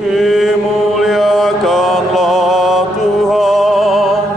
Dimuliakanlah Tuhan.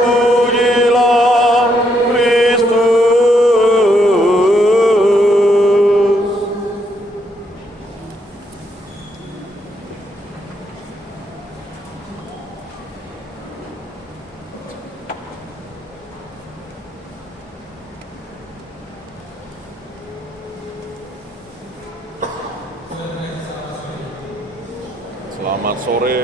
Terpujilah Kristus. Selamat sore.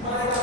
Mereka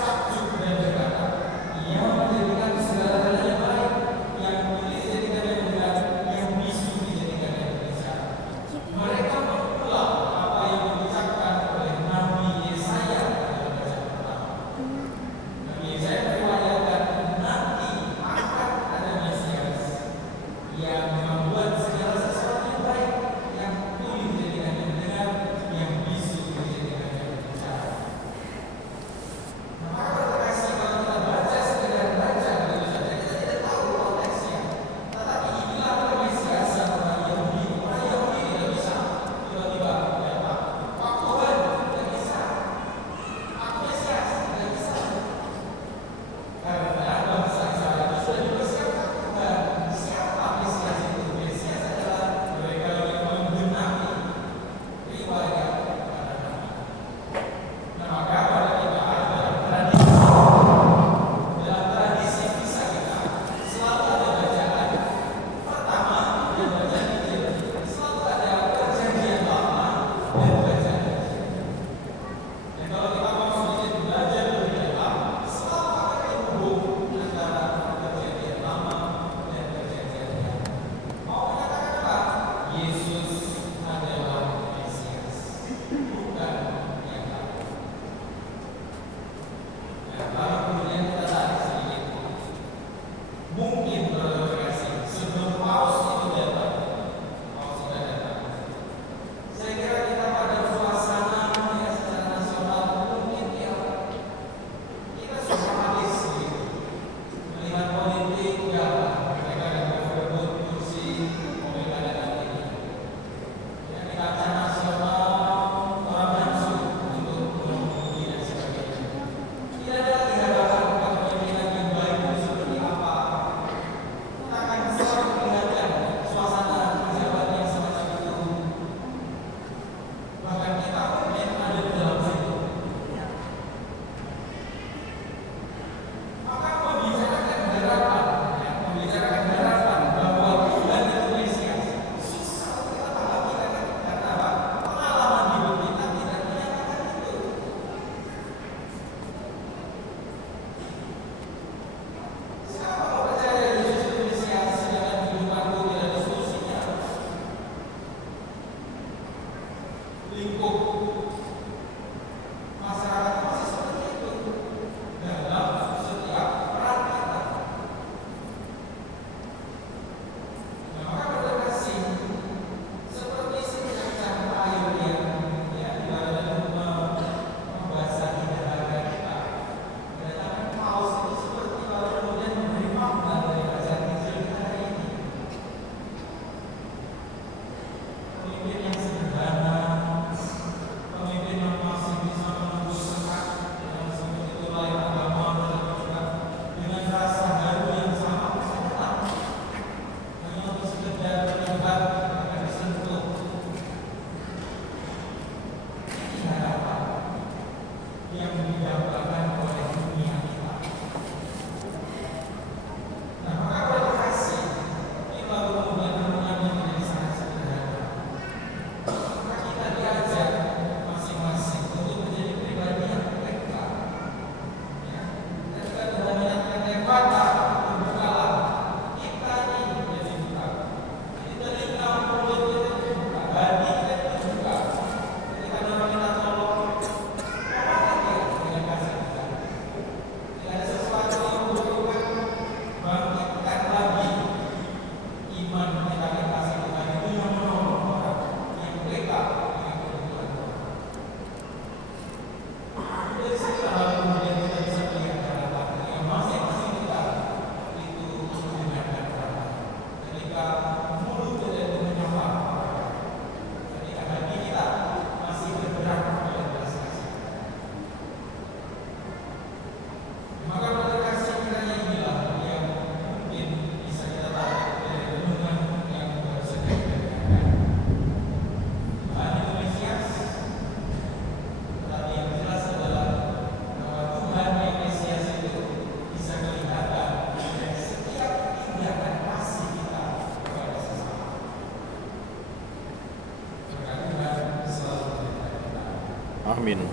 Amin.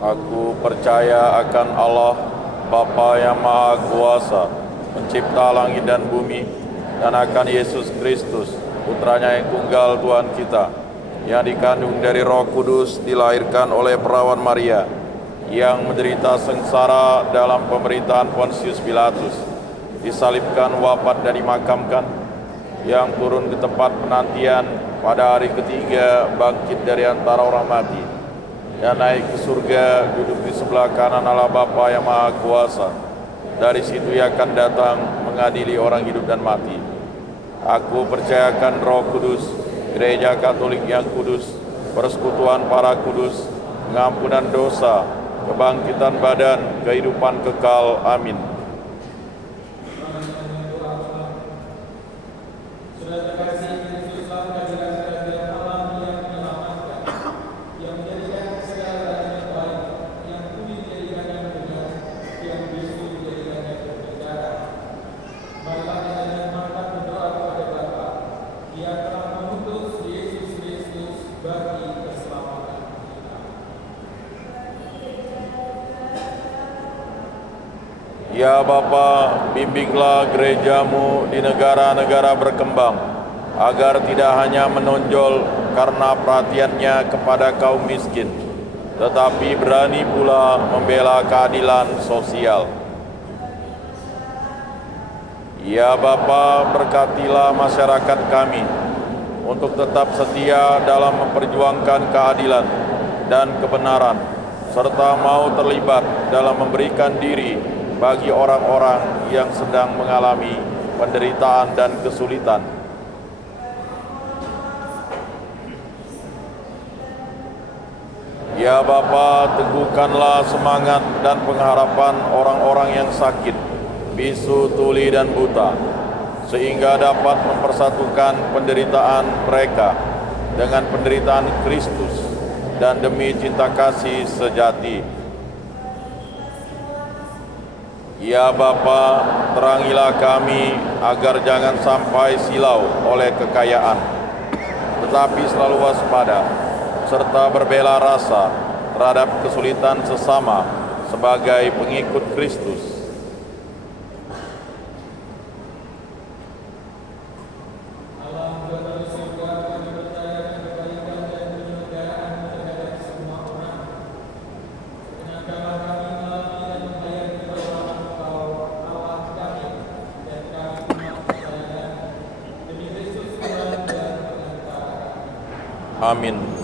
Aku percaya akan Allah, Bapa yang Maha Kuasa, pencipta langit dan bumi, dan akan Yesus Kristus, putranya yang tunggal Tuhan kita, yang dikandung dari Roh Kudus, dilahirkan oleh perawan Maria, yang menderita sengsara dalam pemerintahan Pontius Pilatus, disalibkan, wafat dan dimakamkan, yang turun ke tempat penantian, pada hari ketiga bangkit dari antara orang mati, dan naik ke surga, duduk di sebelah kanan Allah Bapa yang Maha Kuasa. Dari situ Ia akan datang mengadili orang hidup dan mati. Aku percayakan Roh Kudus, Gereja Katolik yang kudus, persekutuan para kudus, pengampunan dosa, kebangkitan badan, kehidupan kekal. Amin. Ya Bapa, bimbinglah gerejamu di negara-negara berkembang, agar tidak hanya menonjol karena perhatiannya kepada kaum miskin, tetapi berani pula membela keadilan sosial. Ya Bapa, berkatilah masyarakat kami untuk tetap setia dalam memperjuangkan keadilan dan kebenaran, serta mau terlibat dalam memberikan diri bagi orang-orang yang sedang mengalami penderitaan dan kesulitan. Ya Bapa, teguhkanlah semangat dan pengharapan orang-orang yang sakit, bisu, tuli, dan buta, sehingga dapat mempersatukan penderitaan mereka dengan penderitaan Kristus dan demi cinta kasih sejati. Ya Bapa, terangilah kami agar jangan sampai silau oleh kekayaan, tetapi selalu waspada, serta berbela rasa terhadap kesulitan sesama sebagai pengikut Kristus. Amin.